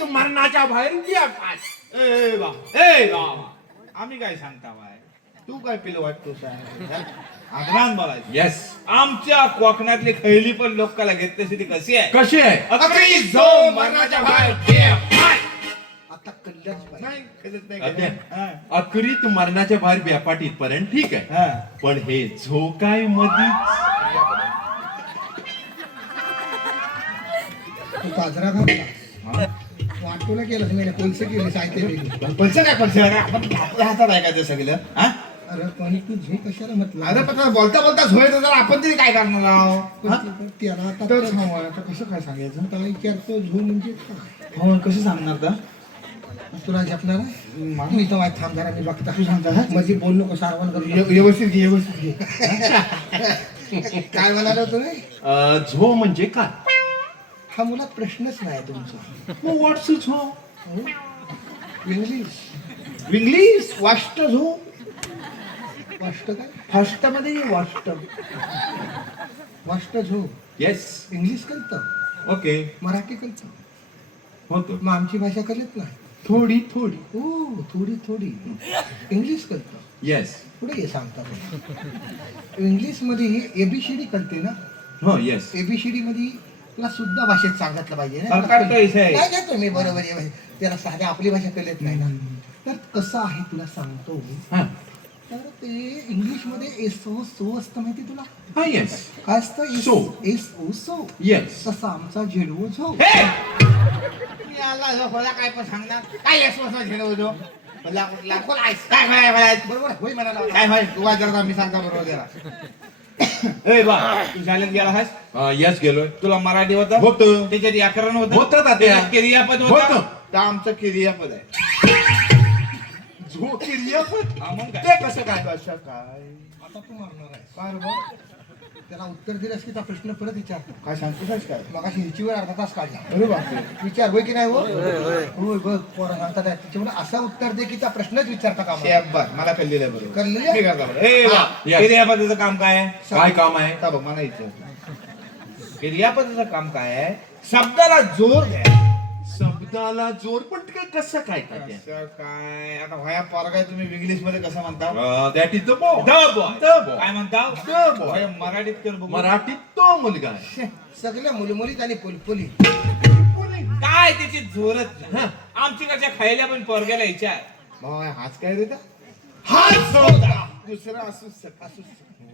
अकरीत मरणाच्या बाहेर बेपाट. ए बा आम्ही काय सांगता बाय, तू काय पिलं वाटतो आग्रान बोलायचं. येस. आमच्या कोकणातली खैली पण लोकांना घेत तशी ती कशी आहे? कशी आहे? अकरीत जो मरणाच्या बाहेर बेपाट. आता कल्लंच पाहिजे. नाही कधीच नाही अद्या. केलं. हा. अकरीत मरणाच्या बाहेर बेपाट इथपर्यंत ठीक आहे, हा. पण हे झो काय मधीच. तू काजरा घातला वाटून केलं मी कोलसे केले साहित्य वेगळी. पैसे काय आपण आपल्या हातात आहे का ते सगळं? हा? अरे पण तू झो कशाला म्हटलं? अरे पण आता बोलता बोलता झोयचं तर आपण तरी काय करणार आहोत? पण त्याला आता तर आता कसं काय सांगायचं? त्याला विचारतो झो म्हणजे काय? हो कसं सांगणार तर? तुला झेपणार आहे? मी तर माहिती थांब जरा मी बघता. तू सांगता का? म्हणजे बोल नको सारवण करू. व्यवस्थित घे व्यवस्थित घे. काय म्हणाला तुम्ही? झो म्हणजे काय? हा मुलात प्रश्नच नाही तुमचा. मग व्हॉट्स झो? इंग्लिश इंग्लिश वाष्ट झो. वाष्ट काय? फास्ट मध्ये वाष्ट. वाष्ट झो. येस. इंग्लिश कळतं, ओके. मराठी कळतं, होतो. मग आमची भाषा कळत नाही. थोडी थोडी. हो थोडी थोडी. इंग्लिश कळतं. येस. पुढे ये सांगतात. इंग्लिश मध्ये एबीसीडी कळते ना? हो येस. एबीसीडी मध्ये तुला सुद्धा भाषेत सांगितलं पाहिजे ना? सरकार कैसे आहे? काय घेतो मी बरोबर आहे. त्याला साध्या आपली भाषा कळत नाही ना. तर कसं आहे तुला सांगतो. हा. तर ते इंग्लिश मध्ये एसओ सो असतं माहिती तुला? हा येस. काय असतं? So. S O. So. Yes आमचा झेडवो झो. याला जो होला काय पण सांगणार काय असं झेल होतो मला कुठला कोण आहेस काय काय बोलायचं बरोबर होय म्हणाला. काय होय तू जरा मी सांगता बरोबर जरा. ए बा तू शाळेत गेला आहेस? येस गेलोय. तुला मराठी होतं? होतं. त्याच्यात व्याकरण होतं? होतं तात्या. त्याच्यात क्रियापद होतं? होतं. तर आमचं क्रियापद आहे. झो क्रियापद. हा, मग काय? ते कसं काय? कसं काय आता तू मारणार आहेस. काय रे बा? त्याला उत्तर दिलंस की त्या प्रश्न परत विचार. काय सांगतोस काय? मग हिंचीवर अर्धा तास काढला. अरे बापरे. विचार होय की नाही हो? होय बघ पोरं सांगतात आहे. त्याच्यामुळे असं उत्तर दे की त्या प्रश्नच विचारता का मला. बरं मला कळलेलं आहे बरोबर. कळलेलं आहे? मी करता बरोबर. ए बा Yes. क्रियापदाचं काम काय आहे? काय काम आहे? का बघ मला विचार. क्रियापदाचं काम काय आहे? शब्दाला जोर द्या. शब्दाला जोर. पण ते कसं काय तात्या? असं काय आता भया पोरगाय तुम्ही इंग्लिश मध्ये कसं म्हणता? That is the boy. The boy. The boy. काय म्हणता? The boy. भया मराठीत कर बघू. मराठीत तो मुलगा आहे. सगळ्या मुलमुलीत आणि पुलपुली. काय त्याची जोरच नाही. आमच्याकडच्या खायला पण पोरग्याला विचार भावा हाच काय देता? हाच होता. दुसरं असूच असू.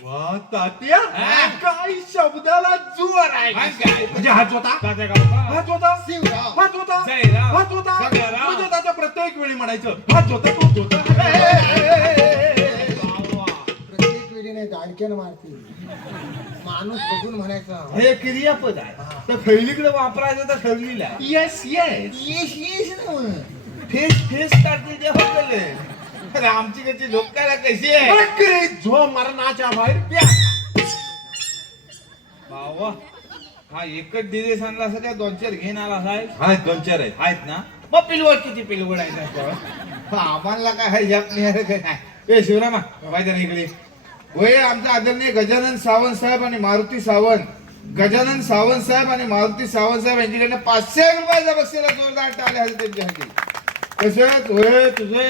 वा तात्या, हा. काय शब्दाला जोर आहे. काय? म्हणजे हात होता, तात्या गावचा? हात होता, शिवराव. हात होता, जयराव. हात होता. जयराव. म्हणजे तात्या प्रत्येक वेळी म्हणायचं हात होता, तो होता. भावा. प्रत्येक वेळी नाही दाडक्यानं मारते. माणूस बघून म्हणायचा. हे क्रियापद आहे तर फैलीकडे वापरायचं तर ठरलेलं आहे. Yes yes. येस येस ना. फेस फेस काढते ते होतले. अरे आमच्याकडची लोक काय कशी आहे अकरे झो मरणाच्या बाहेर प्या. भावा हा एकच डिझेस आणला असं काय दोन चार घेऊन आला साहेब हा दोन चार आहेत. आहेत ना मग पिलवड किती पिलवड आहे आम्हाला काय आहे जप नाही काय नाही. ए शिवरामा पाहिजे इकडे होय आमचा आदरणीय गजानन सावंत साहेब आणि मारुती सावंत. गजानन सावंत साहेब आणि मारुती सावंत साहेब यांच्याकडनं 500 रुपयाचा बक्षीला जोरदार टाळे आहे त्यांच्यासाठी. तसंच होय तुझे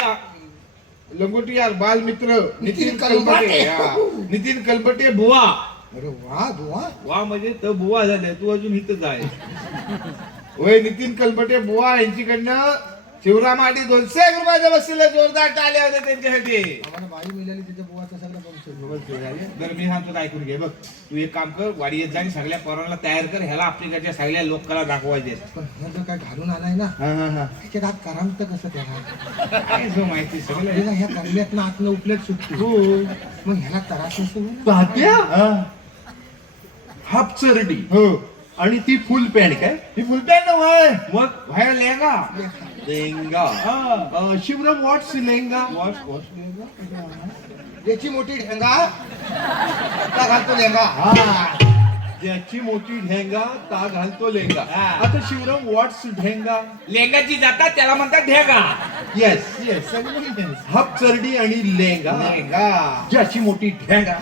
लंगोटी यार बाल मित्र नितीन कलबटे. हा. नितीन कलबटे बुवा. अरे वा बुवा. वा म्हणजे तर बुवा झाले तू अजून इथंच आहे. होय नितीन कलबटे बुवा यांच्याकडनं शिवरामाडी 200 रुपयाच्या बक्षीला जोरदार टाळे होते त्यांच्यासाठी. आम्हाला बाई मिळाली तिथे बुवाचं सगळं बघतो. तर मी सांगतो काय करून घे बघ तू एक काम कर वाडी येत जा आणि सगळ्या पोरांना तयार कर ह्याला आपल्याकडच्या सगळ्या लोकांना दाखवायचे. पण हे जर काय घालून आलाय ना त्याच्यात आत करामत कसं त्याला काय जो माहिती सगळं हे ह्या करण्यात आतलं उपलेट सुटतो. मग ह्याला तरास नसेल ना? तात्या हाफ चरडी हो आणि ती फुल पॅन्ट काय? ही फुलपॅन्ट वय मग बाहेर लेंगा लेंगा. शिवराम व्हॉट्स लेंगा? वॉश वॉश याची मोठी ढेंगा आता घालतो लेंगा. ज्याची मोठी ढेंगा ता घालतो लेंगा. हा. आता शिवराम व्हॉट्स ढेंगा? लेंगाची जातात त्याला म्हणतात ढेगा. येस. Yes, हप चरडी आणि लेंगा. लेंगा. ज्याची मोठी ढेंगा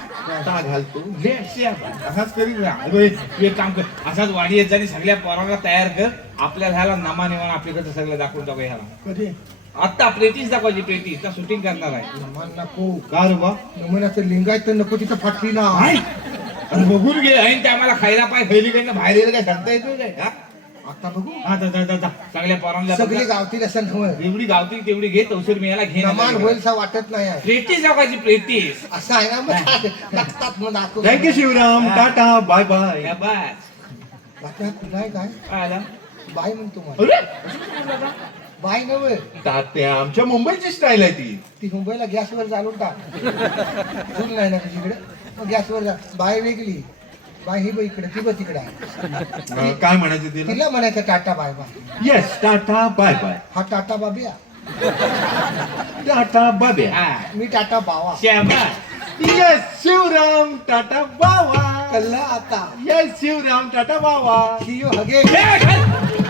ता घालतो लेंगा. असाच करीत राहा. अरे, एक काम कर, असाच वाडी येत आणि सगळ्या पोरांना तयार कर. आपल्या ह्याला नामा निवान आपल्याकडे सगळं दाखवून टाकू ह्याला. कधी आता प्रेतीच दाखवायची, प्रेतीच शूटिंग करणार आहे. नमन नको. का रे बा? नमनाचं लिंगायत तर नको तिथं फाटली ना. नाही. अरे बघून घे, ऐन ते आम्हाला खायला पाय खैलीकडनं बाहेर येईल काय सांगता येतो काय? हा? आता बघू हा, जा, जा, जा, जा. चांगल्या पोरांना सगळी गावतील असं नव्हं. एवढी गावतील तेवढी घे, तवसर मिळाला घे. नमान होईल सा वाटत नाही आहे. प्रेतीच दाखवायची, प्रेतीस. असं आहे ना मग लागतात मग दाखव. थँक्यू शिवराम. हा. Tata bye bye. या बस. बाकी तुला आहे काय काय आला? बाय म्हणतो मला. अरे, बाय नव्हे तात्या आमच्या मुंबईची स्टाईल आहे ती. ती मुंबईला गॅसवर चालून टाक. चूल नाही ना तुझीकडे, मग गॅसवर जा. बाय वेगळी, बाय ही बघ इकडे, ती बघ तिकडे आहे. काय म्हणायचं तिला? तिला म्हणायचं tata bye bye. Yes. Tata bye bye. हा टाटा बाबिया, टाटा बाब्या. हा. मी टाटा बावा. शाबास. येस शिवराम टाटा बावा. कल्ला आता येस शिवराम टाटा बावा. शियो हगे. ए, घाल.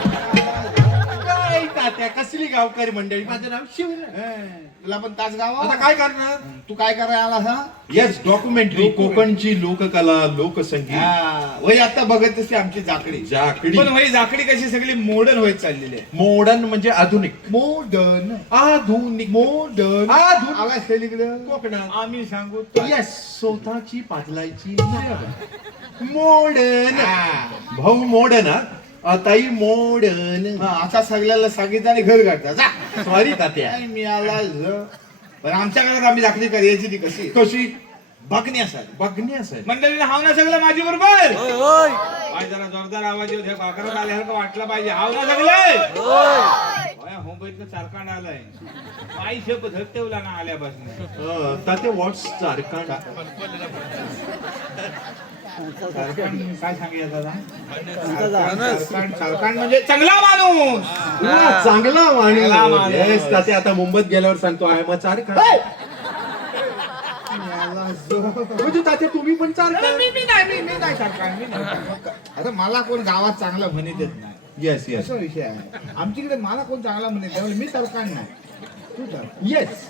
काय तात्या कसली गावकरी मंडळी, माझं नाव शिवराम. तुला पण तास गावा. आता काय करणार? तू काय करायला आला हा? Yes documentary. कोकणची लोककला लोकसंगीत. वय आता बघत असते आमची जाकडी. जाकडी. पण वय जाकडी कशी सगळी मॉडर्न होत चाललेली आहे. मॉडर्न म्हणजे आधुनिक. मॉडर्न. आधुनिक. मॉडर्न. आधुनिक. आवाज खेळीकडं कोकणात. आम्ही सांगू येस स्वतःची पाजलायची मॉडर्न. हा. भाऊ मॉडर्न. ताई मॉडर्न. आता सगळ्याला सांगितलं आणि घर काढता जा. सॉरी तात्या. काय मिळाला पण आमच्या घरात आम्ही जाकडी करायची ती कशी कशी बघण्यासाठी. बघण्यासाठी. मंडळीने हाव ना सगळं माझी बरोबर. काय जरा जोरदार आवाज येऊ द्या, बाकरात आल्यासारखं वाटलं पाहिजे. हाव ना सगळे मुंबईत चारकांड आलाय. पायी शप ठेवला ना आल्यापासून. तात्या व्हॉट्स झारखंड? काय सांगितलं दादा? चारकांड म्हणजे चांगला माणूस. चांगला चांगला माणूस. माणूस. येस तात्या आता मुंबईत गेल्यावर सांगतो आहे मग झारखंड. म्हणजे तात्या तुम्ही पण चारखंड. मी नाही चारकांड, मी नाही. आता मला कोण गावात चांगला म्हणत येत नाही. येस येस असा विषय आहे आमच्याकडे. मला कोण चांगला म्हणत त्यामुळे मी चारकांड नाही. तू चारकांड. येस.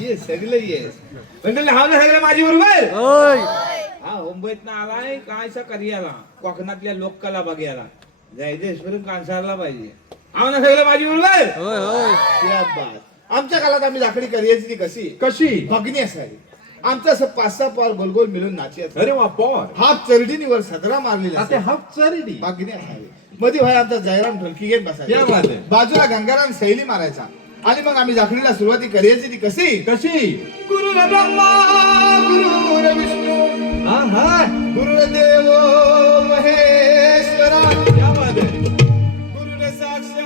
ये सगळं येस. मंडळी हाव ना सगळं माझी बरोबर. हा मुंबईत ना आलाय कायचा करियाला कोकणातल्या लोककला बघायला जयदेश्वरून कांसारला पाहिजे. हाव ना सगळं माझी बरोबर. शाबास. आमच्या काळात आम्ही लाकडी करायची ती कशी कशी? बघण्यासाठी. आमचं असं 5-6 पोर गोलगोल मिळून नाचत. अरे वा पॉर. हाफ चरडीनीवर सदरा मारलेला तात्या हाफ चरडी. बघण्यासाठी. मध्ये भाई आमचा जयराम ढोलकी घेत क्या बसायचा. बात आहे. बाजूला गंगाराम शैली मारायचा. आणि मग आम्ही जाखडीला सुरुवाती करायची ती कशी कशी? गुरु ब्रह्मा गुरु विष्णू हा हा. गुरुदेव महेश्वरा क्या बात आहे. गुरुने साक्षात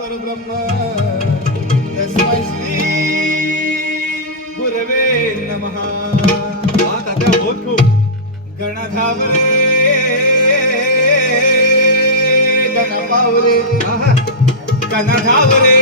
परब्रह्म तस्मै श्री गुरवे नमः. हा तात्या बहुत खूप. गणधावरे गणपावरे हा हा. गणधावरे